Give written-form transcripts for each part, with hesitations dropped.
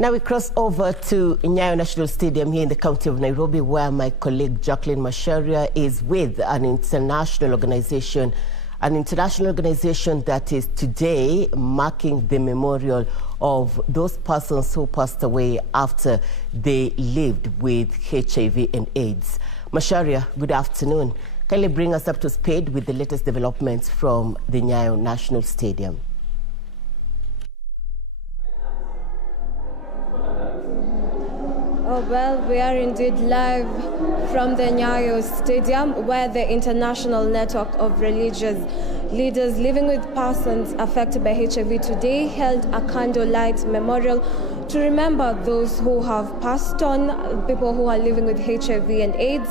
Now we cross over to Nyayo National Stadium here in the county of Nairobi, where my colleague Jacqueline Masharia is with an international organization that is today marking the memorial of those persons who passed away after they lived with HIV and AIDS. Masharia, good afternoon. Kindly bring us up to speed with the latest developments from the Nyayo National Stadium. Oh, well, we are indeed live from the Nyayo Stadium, where the International Network of Religious Leaders Living with Persons Affected by HIV today held a candlelight memorial to remember those who have passed on, people who are living with HIV and AIDS.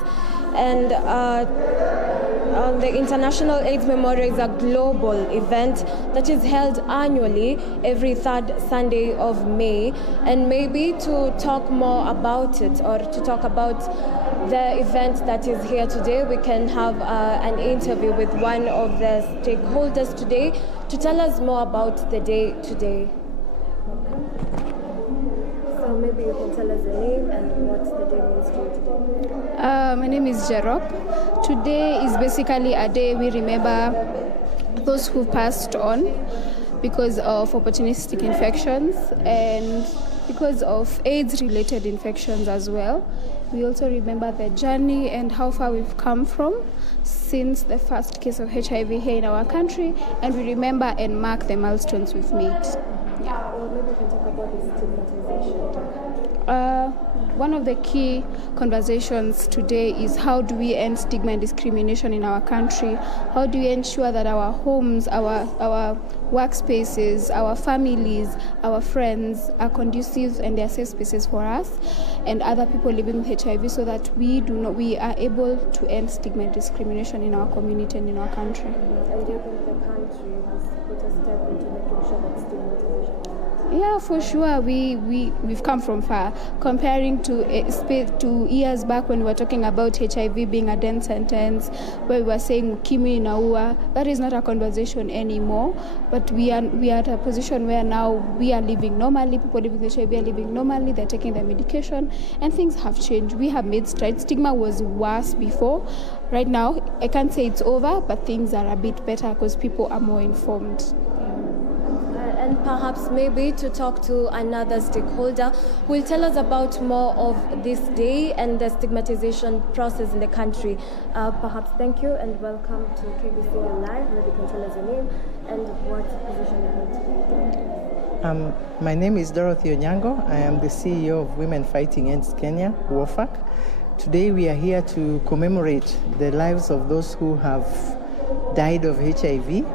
And the International AIDS Memorial is a global event that is held annually every third Sunday of May. And maybe to talk more about it, or to talk about the event that is here today, we can have an interview with one of the stakeholders today to tell us more about the day today. So maybe you can tell us the name and what the day means to you today. My name is Jerop. Today is basically a day we remember those who passed on because of opportunistic infections and because of AIDS-related infections as well. We also remember the journey and how far we've come from since the first case of HIV here in our country, and we remember and mark the milestones we've made. Yeah. Or maybe we can talk about the stigmatization. One of the key conversations today is how do we end stigma and discrimination in our country? How do we ensure that our homes, our workspaces, our families, our friends are conducive and they're safe spaces for us and other people living with HIV, so that we are able to end stigma and discrimination in our community and in our country. And do you think the country has put a step into making sure that stigmatization? Yeah, for sure. We've come from far. Comparing to years back when we were talking about HIV being a death sentence, where we were saying ukimwi inaua, that is not a conversation anymore. But we are at a position where now we are living normally. People living with HIV are living normally. They're taking their medication, and things have changed. We have made strides. Stigma was worse before. Right now, I can't say it's over, but things are a bit better because people are more informed. And perhaps maybe to talk to another stakeholder who will tell us about more of this day and the stigmatization process in the country. Perhaps thank you and welcome to KBC Online. Maybe you can tell us your name and what position you hold today. My name is Dorothy Onyango. I am the CEO of Women Fighting AIDS Kenya, WOFAC. Today we are here to commemorate the lives of those who have died of HIV,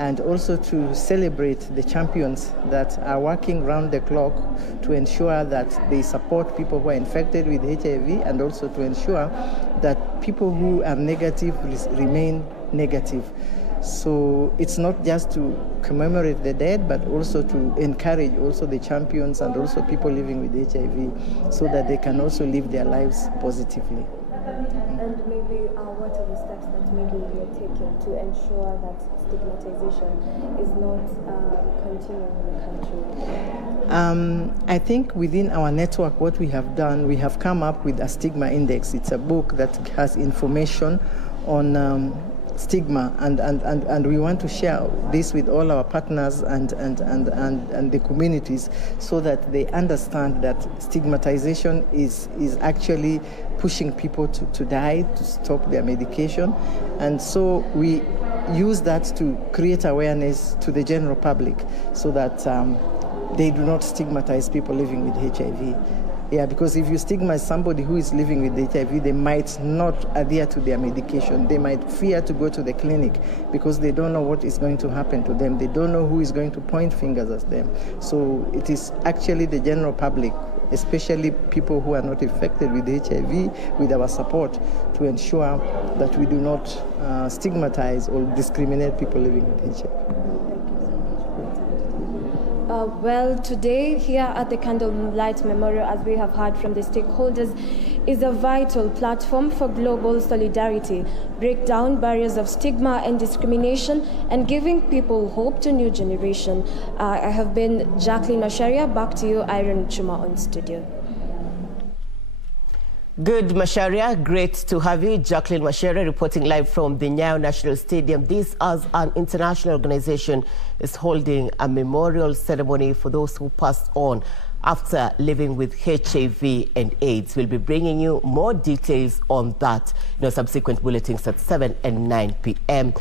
and also to celebrate the champions that are working round the clock to ensure that they support people who are infected with HIV, and also to ensure that people who are negative remain negative. So it's not just to commemorate the dead, but also to encourage also the champions and also people living with HIV, so that they can also live their lives positively. And maybe what are the steps that maybe you're taking to ensure that stigmatization is not continuing in the country? I think within our network, what we have done, we have come up with a stigma index. It's a book that has information on stigma, and we want to share this with all our partners and the communities, so that they understand that stigmatization is actually pushing people to die, to stop their medication. And so we use that to create awareness to the general public, so that they do not stigmatize people living with HIV. Yeah, because if you stigmatize somebody who is living with HIV, they might not adhere to their medication. They might fear to go to the clinic because they don't know what is going to happen to them. They don't know who is going to point fingers at them. So it is actually the general public, especially people who are not infected with HIV, with our support to ensure that we do not stigmatize or discriminate people living with HIV. Well, today here at the Candlelight Memorial, as we have heard from the stakeholders, is a vital platform for global solidarity, break down barriers of stigma and discrimination, and giving people hope to new generation. I have been Jacqueline Masharia. Back to you, Irene Chuma on studio. Good, Masharia. Great to have you. Jacqueline Masharia reporting live from the Nyayo National Stadium. This, as an international organization, is holding a memorial ceremony for those who passed on after living with HIV and AIDS. We'll be bringing you more details on that in our subsequent bulletins at 7 and 9 p.m.